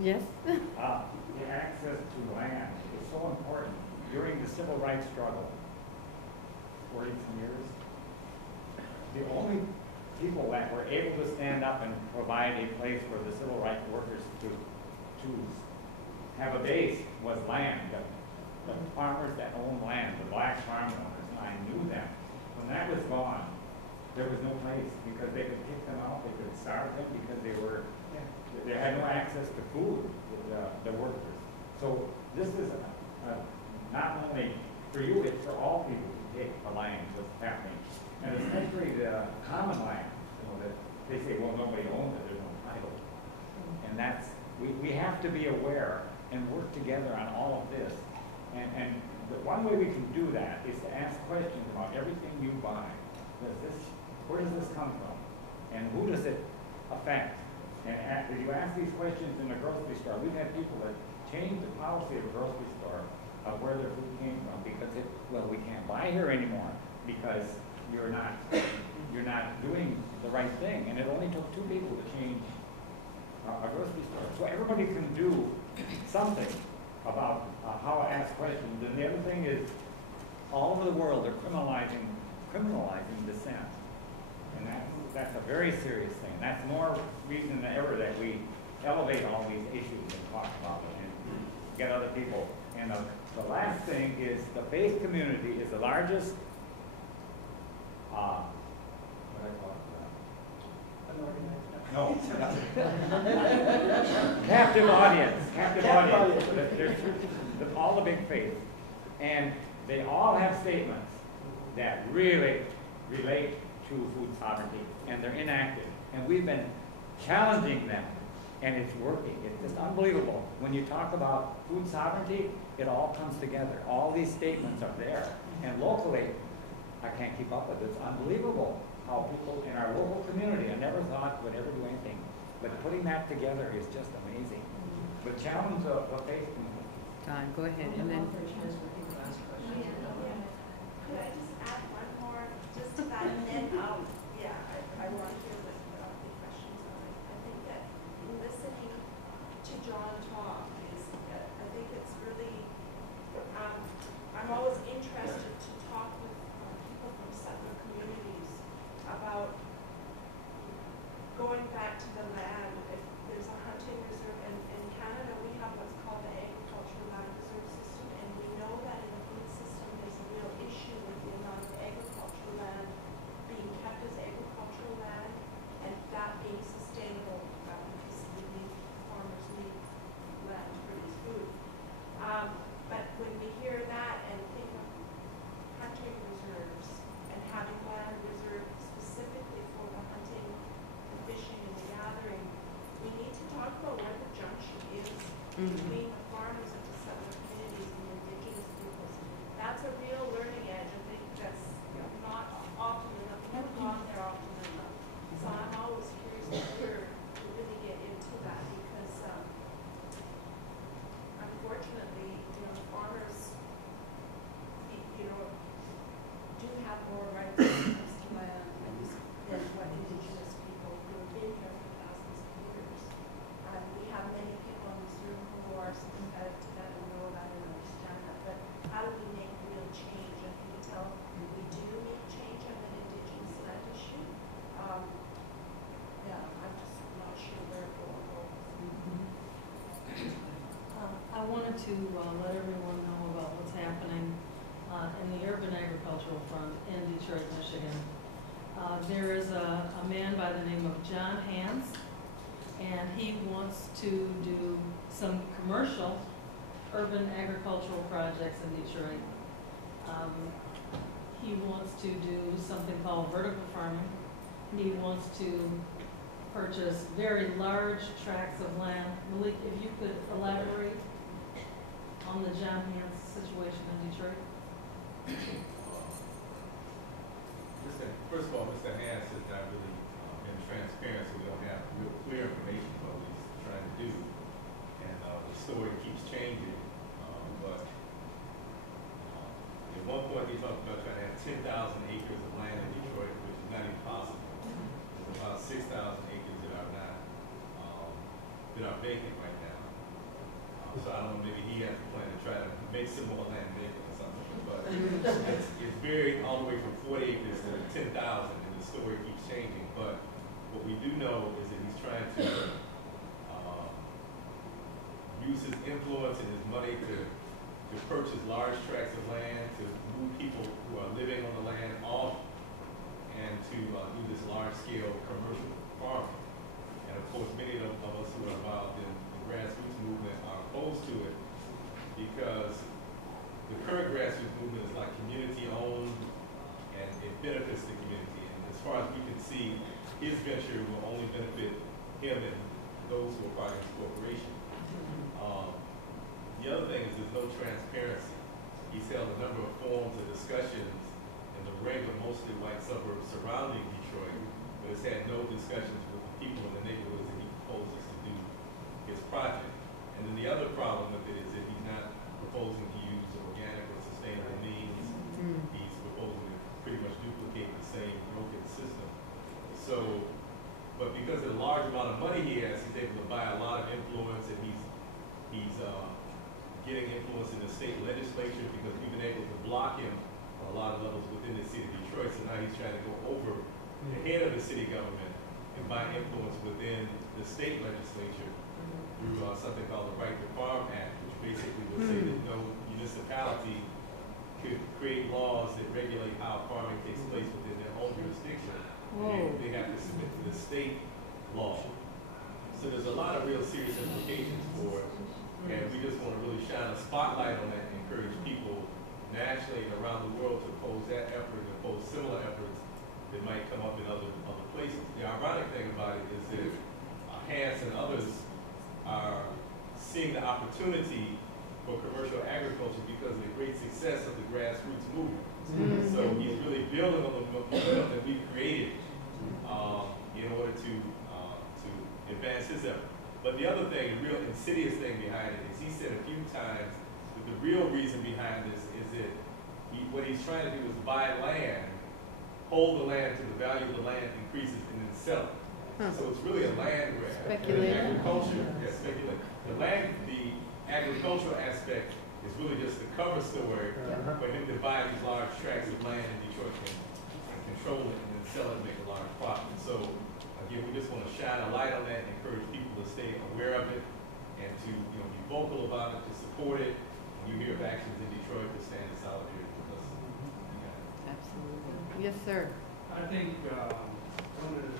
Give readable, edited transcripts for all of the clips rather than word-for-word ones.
Yes. The access to land is so important. During the civil rights struggle, 40 some years, the only people that were able to stand up and provide a place for the civil rights workers to have a base was land. The farmers that owned land, the black farm owners, and I knew them. When that was gone, there was no place because they could kick them out, they could starve them because they had no access to food, the workers. So this is not only for you, it's for all people to take the land, what's happening. And especially the common land, that they say, well, nobody owns it, there's no title. And that's, we have to be aware and work together on all of this. And the one way we can do that is to ask questions about everything you buy. Where does this come from? And who does it affect? And if you ask these questions in a grocery store, we've had people that change the policy of a grocery store of where their food came from because we can't buy here anymore because you're not doing the right thing. And it only took 2 people to change a grocery store. So everybody can do something about how to ask questions. And the other thing is, all over the world, they're criminalizing dissent. And that's a very serious thing. That's more reason than ever that we elevate all these issues and talk about it and get other people. And the last thing is the faith community is the largest, what did I call it? No. Captive audience. There's all the big faiths. And they all have statements that really relate to food sovereignty, and they're inactive. And we've been challenging them, and it's working. It's just unbelievable. When you talk about food sovereignty, it all comes together. All these statements are there. And locally, I can't keep up with it. It's unbelievable how people in our local community, I never thought would ever do anything. But putting that together is just amazing. The challenge of faith community. Don, go ahead. And then. Could I just add one more, just to that, and then, I want to hear the questions on it. I think that listening to John talk I think it's really, I'm always interested to talk with people from settler communities about going back to the land. If there's a hunting reserve, and in Canada we have what's called the agricultural land reserve system, and we know that in the food system there's a real issue with the amount of agricultural land being kept as agricultural land, and that being sustainable because farmers need land to produce food. But when we hear that and think of hunting reserves and having land reserved specifically for the hunting, the fishing, and the gathering, we need to talk about where the junction is between the farmers and the settler communities and the indigenous peoples. That's a real learning edge. I think that's not often enough. We haven't gone there often enough. So I'm always curious to really get into that because unfortunately, the farmers, do have more rights to land than what indigenous people who have been here for thousands of years. And we have many people in this room who are sympathetic to that and know that and understand that. But how do we make real change? And can you tell we do make change on an indigenous land issue? I'm just not sure where it will go. I wanted to let everyone know about what's happening in the urban agricultural front in Detroit, Michigan. There is a man by the name of John Hans, and he wants to do some commercial urban agricultural projects in Detroit. He wants to do something called vertical farming. He wants to purchase very large tracts of land. Malik, if you could elaborate on the John Hans situation in Detroit. First of all, Mr. Hans has not really been transparent, so we don't have real clear information about what he's trying to do. And the story keeps changing. But at one point he talked about trying to have 10,000 acres of land in Detroit, which is not even possible. There's about 6,000 acres that are vacant right now. So I don't know, maybe he has a plan to try to make some more land vacant or something, but it's varied all the way from 40 acres to 10,000, and the story keeps changing. But what we do know is that he's trying to use his influence and his money to purchase large tracts of land, to move people who are living on the land off, and to do this large-scale commercial farming. And of course, many of us who are involved in the grassroots movement are opposed to it because the current grassroots movement is like community-owned and it benefits the community. And as far as we can see, his venture will only benefit him and those who are part of his corporation. The other thing is there's no transparency. He's held a number of forums and discussions in the ring of mostly white suburbs surrounding Detroit, but has had no discussions with the people in the neighborhoods that he proposes to do his project. And then the other problem with it is that he's not proposing to use organic or sustainable means. He's proposing to pretty much duplicate the same broken system. So, but because of the large amount of money he has, he's able to buy a lot of influence, and he's getting influence in the state legislature because we've been able to block him on a lot of levels within the city of Detroit. So now he's trying to go over the head of the city government and buy influence within the state legislature through something called the Right to Farm Act, which basically would say that no municipality could create laws that regulate how farming takes place within their own jurisdiction. They have to submit to the state law. So there's a lot of real serious implications for it. And we just want to really shine a spotlight on that and encourage people nationally and around the world to oppose that effort and oppose similar efforts that might come up in other places. The ironic thing about it is that Hans and others are seeing the opportunity for commercial agriculture because of the great success of the grassroots movement. So he's really building on the momentum that we've created in order to advance his effort. But the other thing, the real insidious thing behind it is he said a few times that the real reason behind this is that what he's trying to do is buy land, hold the land till the value of the land increases, and then sell it. So it's really a land grab. Speculation. Speculation. The agricultural aspect is really just the cover story for him to buy these large tracts of land in Detroit and control it and then sell it and make a large profit. So again, we just want to shine a light on that and encourage people to stay aware of it and to be vocal about it, to support it. When you hear of actions in Detroit, to stand in solidarity with us. Absolutely. Yes, sir. I think one of the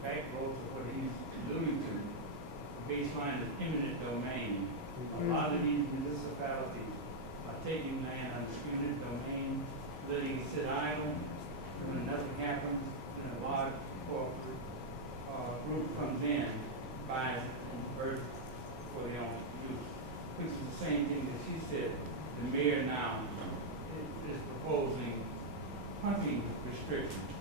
backbones of what he's alluding to, the baseline is eminent domain. A lot of these municipalities are taking land under eminent domain, letting it sit idle, and when nothing happens, then a large corporate group comes in, buys it, and converts it for their own use. Which is the same thing that she said. The mayor now is proposing hunting restrictions.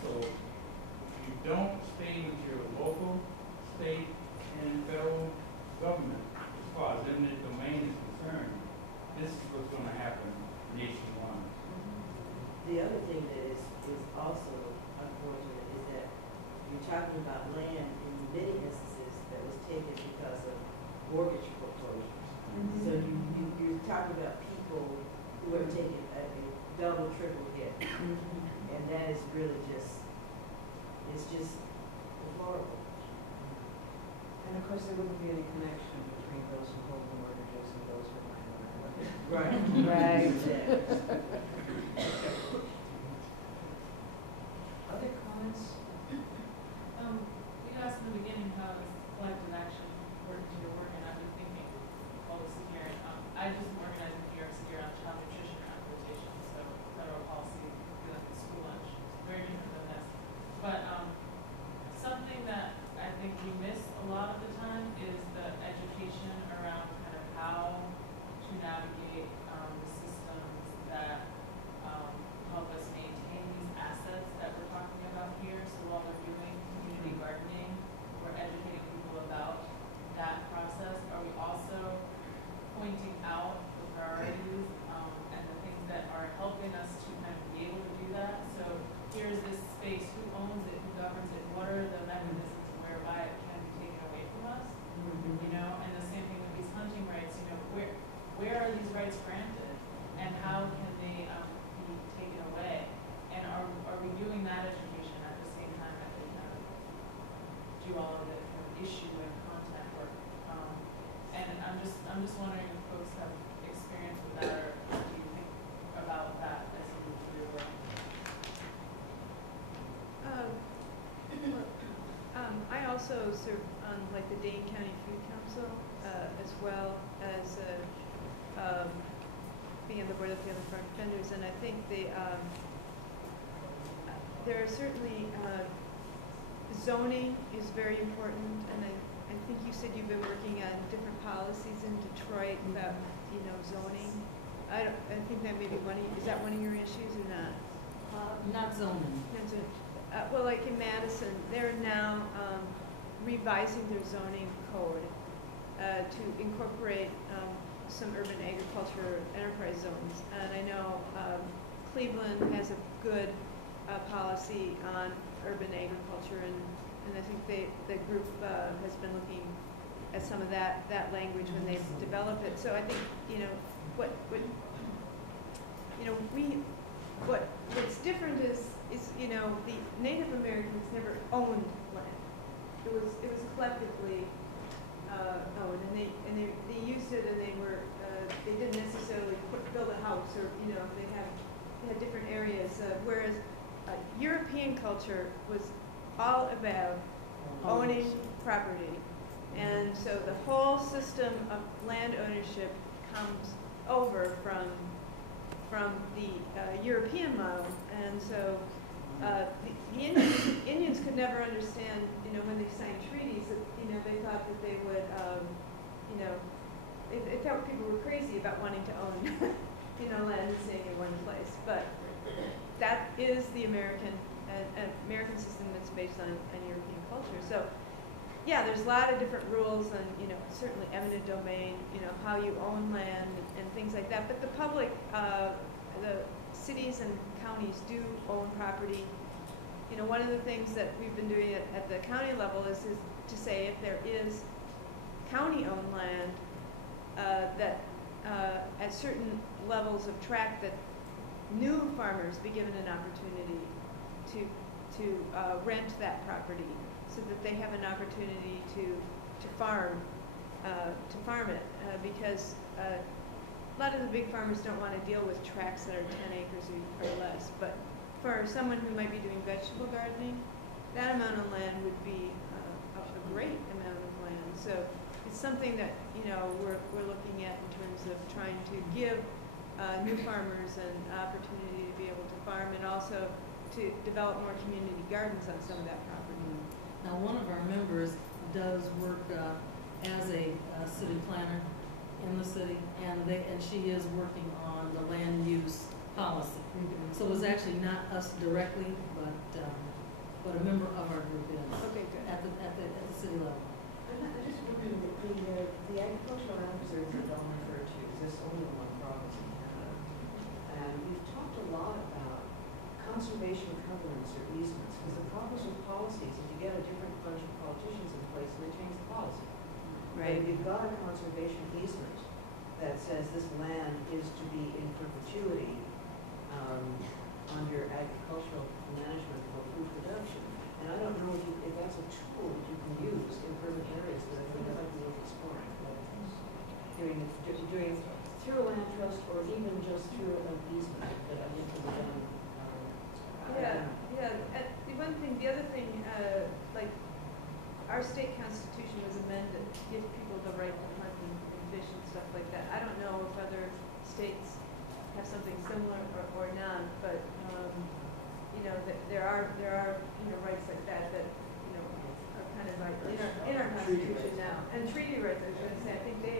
So if you don't stay with your local, state, and federal government, as far as eminent domain is concerned, this is what's going to happen nationwide. The other thing that is also unfortunate is that you're talking about land in many instances that was taken because of mortgage foreclosures. So you're talking about people who are taking a double, triple hit. And that is really it's just deplorable. And of course, there wouldn't be any connection between those who hold the mortgages and those who might not. Right. Right. Exactly. Other comments? You asked in the beginning how this collective action you're working on, you're thinking policy here. I just organized in New York City around child nutrition rehabilitation, so federal policy, like the school lunch, very different than this. But something that I think we miss a lot of the time is the education around kind of how to navigate the systems that help us maintain these assets that we're talking about here. So while we're doing community gardening, we're educating people about that process. Are we also pointing out the priorities and the things that are helping us to kind of be able to do that? So here's this space, who owns it, who governs it, what are the mechanisms whereby it can be taken away from us? You know, and the same thing with these also serve on like the Dane County Food Council, as well as, being on the board of the Family Farm Defenders, and I think there are certainly, zoning is very important, and I think you said you've been working on different policies in Detroit about, zoning. I think that may be is that one of your issues or not? Not zoning. Not zoning. Well, like in Madison, they're now revising their zoning code to incorporate some urban agriculture enterprise zones. And I know Cleveland has a good policy on urban agriculture, and I think the group has been looking at some of that language when they develop it. So I think, what's different is the Native Americans never owned land. It was collectively owned, and they used it, and they didn't necessarily build a house, or they had different areas. Whereas European culture was all about owning property, and so the whole system of land ownership comes over from the European model, and so the Indians could never understand, when they signed treaties, that, they thought that they would, they thought people were crazy about wanting to own, land and staying in one place. But that is the American system that's based on European culture. So, yeah, there's a lot of different rules, and certainly eminent domain, how you own land and things like that. But the public, the cities and counties do own property. One of the things that we've been doing at the county level is to say if there is county-owned land that at certain levels of tract, that new farmers be given an opportunity to rent that property, so that they have an opportunity to farm it, because a lot of the big farmers don't want to deal with tracts that are 10 acres or less. But for someone who might be doing vegetable gardening, that amount of land would be a great amount of land. So it's something that we're looking at in terms of trying to give new farmers an opportunity to be able to farm, and also to develop more community gardens on some of that property. Now, one of our members does work as a city planner in the city, and she is working on the land use policy. So it's actually not us directly, but a member of our group is. Okay, good. At the city level. I'm just wondering, the agricultural land reserves that Dawn referred to exist only in one province in Canada. And we've talked a lot about conservation covenants or easements, because the problem with policies is you get a different bunch of politicians in place and they change the policy. Right. But if you've got a conservation easement that says this land is to be in perpetuity under agricultural management for food production, and I don't know if that's a tool that you can use in urban areas, but I think that might be worth exploring. Doing through a land trust, or even just through an easement that I think can be done. The other thing, like our state constitution was amended to give people the right to hunt and fish and stuff like that. I don't know if other states have something similar or not, but there are rights like that are kind of like in our constitution now. And treaty rights, I was going to say, I think they